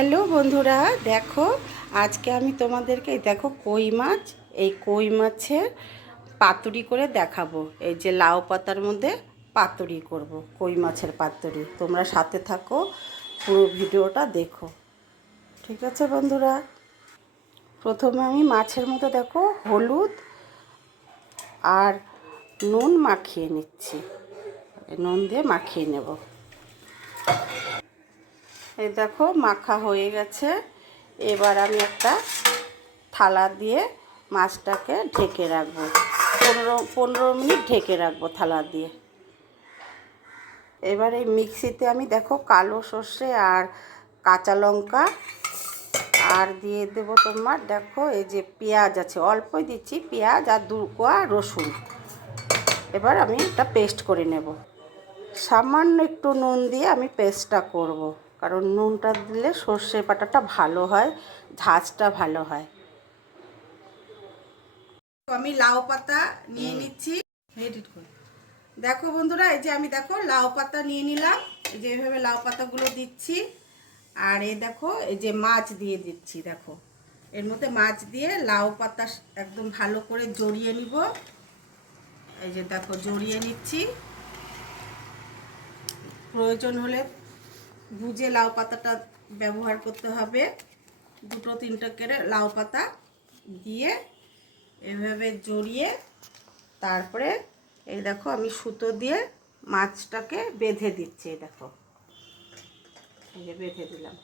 Hello বন্ধুরা, দেখো আজকে আমি তোমাদেরকে দেখো কই মাছ, এই কই মাছের পাতুরি করে দেখাবো। এই যে লাউ পাতার মধ্যে পাতুরি করব, কই মাছের পাতুরি। তোমরা সাথে থাকো, পুরো ভিডিওটা দেখো, ঠিক আছে বন্ধুরা? প্রথমে আমি মাছের মধ্যে দেখো হলুদ আর নুন মাখিয়ে নিচ্ছি, নুন দিয়ে মাখিয়ে নেব। এই দেখো মাখা হয়ে গেছে। এবার আমি একটা থালা দিয়ে মাছটাকে ঢেকে রাখবো, 15 মিনিট ঢেকে রাখবো থালা দিয়ে। এবার এই মিক্সিতে আমি দেখো কালো সর্ষে আর কাঁচা লঙ্কা আর দিয়ে দেবো তোমার দেখো এই যে পেঁয়াজ আছে, অল্পই দিচ্ছি পেঁয়াজ আর 2 কোয়া রসুন। এবার আমি এটা পেস্ট করে নেব। সামান্য একটু নুন দিয়ে আমি পেস্টটা করব, কারণ নুনটা দিলে সর্ষে বাটাটা ভালো হয়, ঝাঁঝটা ভালো হয়। আমি লাউ পাতা নিয়ে নিচ্ছি, এডিট করি। দেখো বন্ধুরা, এই যে আমি দেখো লাউ পাতা নিয়ে নিলাম, এই যে এইভাবে লাউ পাতাগুলো দিচ্ছি। আর এই দেখো এই যে মাছ দিয়ে দিচ্ছি, দেখো এর মধ্যে মাছ দিয়ে লাউ পাতা একদম ভালো করে জড়িয়ে নিব। এই যে দেখো জড়িয়ে নিচ্ছি। প্রয়োজন হলে বুঝে লাউ পাতাটা ব্যবহার করতে হবে। 2-3টা করে লাউ পাতা দিয়ে এভাবে জড়িয়ে তারপরে এই দেখো আমি সুতো দিয়ে মাছটাকে বেঁধে দিচ্ছি। এই দেখো এই যে বেঁধে দিলাম।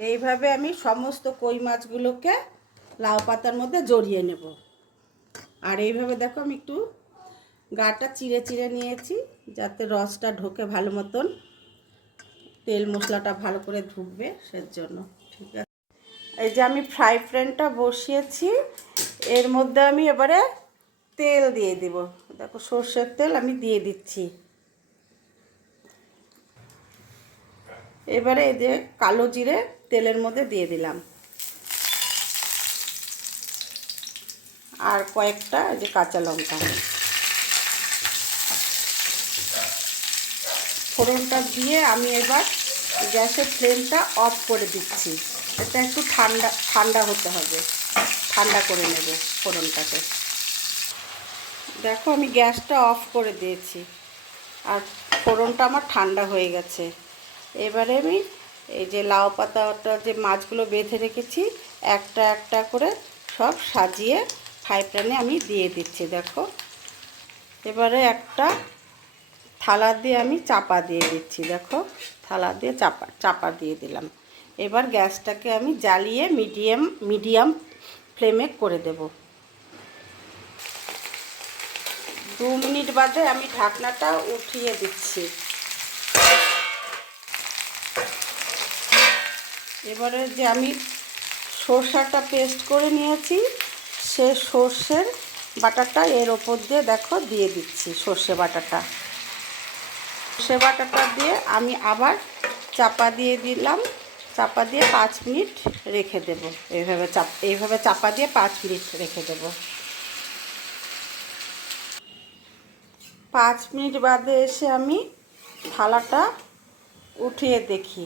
এইভাবে আমি সমস্ত কই মাছগুলোকে লাউ পাতার মধ্যে জড়িয়ে নেব। আর এইভাবে দেখো আমি একটু গাটা চিড়ে চিড়ে নিয়েছি, যাতে রসটা ঢোকে ভালো মতন, তেল মশলাটা ভালো করে ঢুকবে সেজন্য। ঠিক আছে, এই যে আমি ফ্রাই প্যানটা বসিয়েছি, এর মধ্যে আমি এবারে তেল দিয়ে দিব। দেখো সর্ষের তেল আমি দিয়ে দিচ্ছি। এবারে এই যে কালো জিরে তেলের মধ্যে দিয়ে দিলাম, আর কয়েকটা এই যে কাঁচা লঙ্কা। ফোড়নটা দিয়ে আমি এবার গ্যাসের ফ্লেমটা অফ করে দিচ্ছি। এটা একটু ঠান্ডা ঠান্ডা হতে হবে, ঠান্ডা করে নেব ফোড়নটাকে। দেখো আমি গ্যাসটা অফ করে দিয়েছি আর ফোড়নটা আমার ঠান্ডা হয়ে গেছে। এবারে আমি এই যে লাউ পাতাটা যে মাছগুলো বেঁধে রেখেছি একটা একটা করে সব সাজিয়ে ফ্রাই প্যানে আমি দিয়ে দিচ্ছি। দেখো এবারে একটা থালা দিয়ে আমি চাপা দিয়ে দিচ্ছি। দেখো থালা দিয়ে চাপা দিয়ে দিলাম। এবার গ্যাসটাকে আমি জ্বালিয়ে মিডিয়াম ফ্লেমে করে দেব। 2 মিনিট বাদে আমি ঢাকনাটা উঠিয়ে দিচ্ছি। এবারে যে আমি সরষাটা পেস্ট করে নিয়েছি, সে সর্ষের বাটাটা এর ওপর দিয়ে দেখো দিয়ে দিচ্ছি। সর্ষে বাটাটা দিয়ে আমি আবার চাপা দিয়ে দিলাম। চাপা দিয়ে 5 মিনিট রেখে দেব। এইভাবে চাপা দিয়ে 5 মিনিট রেখে দেব। 5 মিনিট বাদে এসে আমি থালাটা উঠিয়ে দেখি।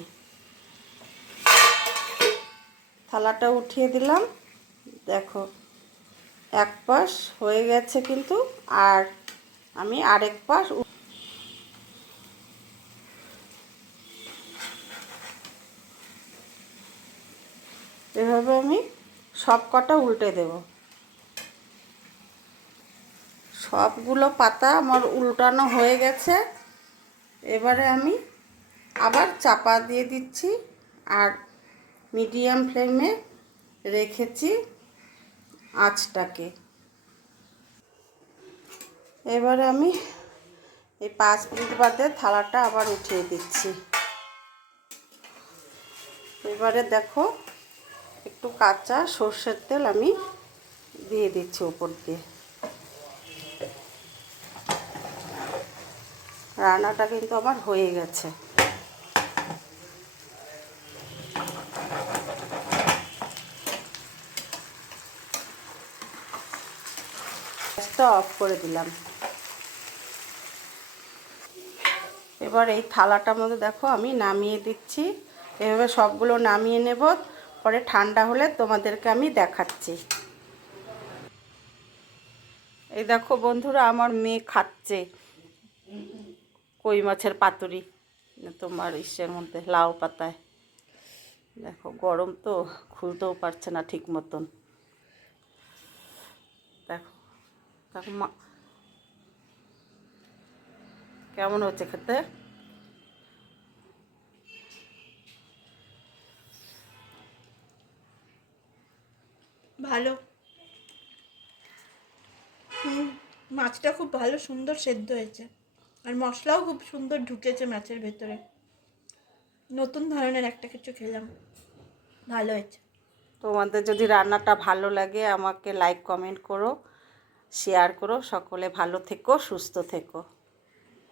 থালাটা উঠিয়ে দিলাম, দেখো এক পাশ হয়ে গেছে কিন্তু, আর আমি আরেক পাশ এভাবে আমি সব কটা উল্টে দেব। সবগুলো পাতা আমার উল্টানো হয়ে গেছে। এবারে আমি আবার চাপা দিয়ে দিচ্ছি আর মিডিয়াম ফ্লেমে রেখেছি আঁচটাকে। এবারে আমি এই 5 মিনিট বাদে থালাটা আবার উঠিয়ে দিচ্ছি। এবারে দেখো একটু কাঁচা সর্ষের তেল আমি দিয়ে দিচ্ছি উপর দিয়ে। রান্নাটা কিন্তু আমার হয়ে গেছে। গ্যাসটা অফ করে দিলাম। এবার এই থালাটার মধ্যে দেখো আমি নামিয়ে দিচ্ছি। এভাবে সবগুলো নামিয়ে নেব, পরে ঠান্ডা হলে তোমাদেরকে আমি দেখাচ্ছি। এই দেখো বন্ধুরা, আমার মেয়ে খাচ্ছে কই মাছের পাতুরি তোমার ইসের মধ্যে লাউ পাতায়। দেখো গরম তো, খুলতেও পারছে না ঠিক মতন। দেখো দেখো মা কেমন হচ্ছে খেতে। ভালো। মাছটা খুব ভালো সুন্দর সেদ্ধ হয়েছে, আর মশলাও খুব সুন্দর ঢুকেছে মাছের ভেতরে। নতুন ধরনের একটা কিছু খেলাম, ভালো হয়েছে। তোমাদের যদি রান্নাটা ভালো লাগে আমাকে লাইক কমেন্ট করো, শেয়ার করো। সকলে ভালো থেকো, সুস্থ থেকো।